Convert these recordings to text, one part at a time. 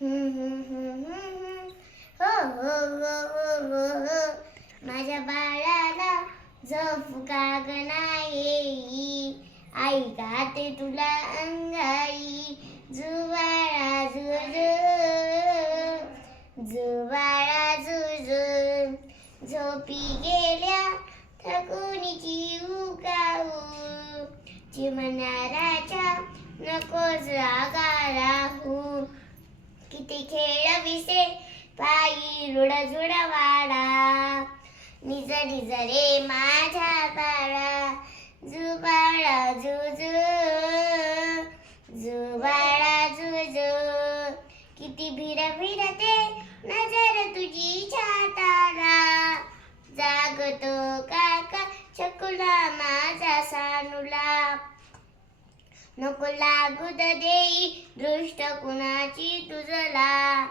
हो हो हो हो हो हो माझ्या बाळाला झोप काग नाही आई गाते तुला अंगाई. जुवाळा जुजू जुवाळा जुजू झोपी गेल्या थकून जीव गाऊ चिमणाराच्या नको जागा राहू ती खेळ विसे पायी रुड वाडा निज निज रे माझ्या बाळा जुबाळा जुजू जुबाळा जुजू. किती भिर भिरते नजर तुझी छाताला. जागतो काका चकुला माझा सानुला. नको लागू द देई दृष्ट कुणाची तुझला?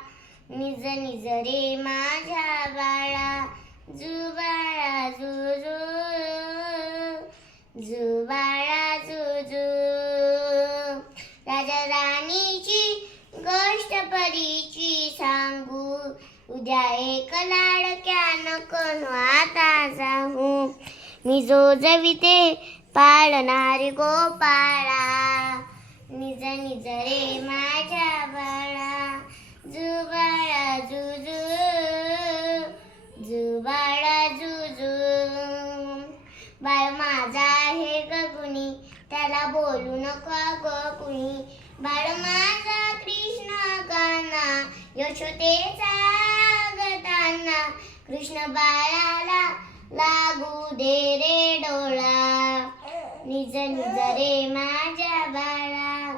निज निज रे माझ्या बाळा जुबाळा जुजू. जुबाळा जुजू. राजा राणीची गोष्ट परीची सांगू. उद्या एक लाडक्या नको आता जाऊ. मी जो जविते पाळणारी गोपाळा निज निज रे माझ्या बाळा जुबाळा जुजू जुबाळा जुजू. बाळ माझा आहे ग कुणी त्याला बोलू नको ग कुणी. बाळ माझा कृष्ण काना यशोतेचा गताना. कृष्ण बाळाला लागू दे रे डोळा. निज निज रे माझ्या बाळा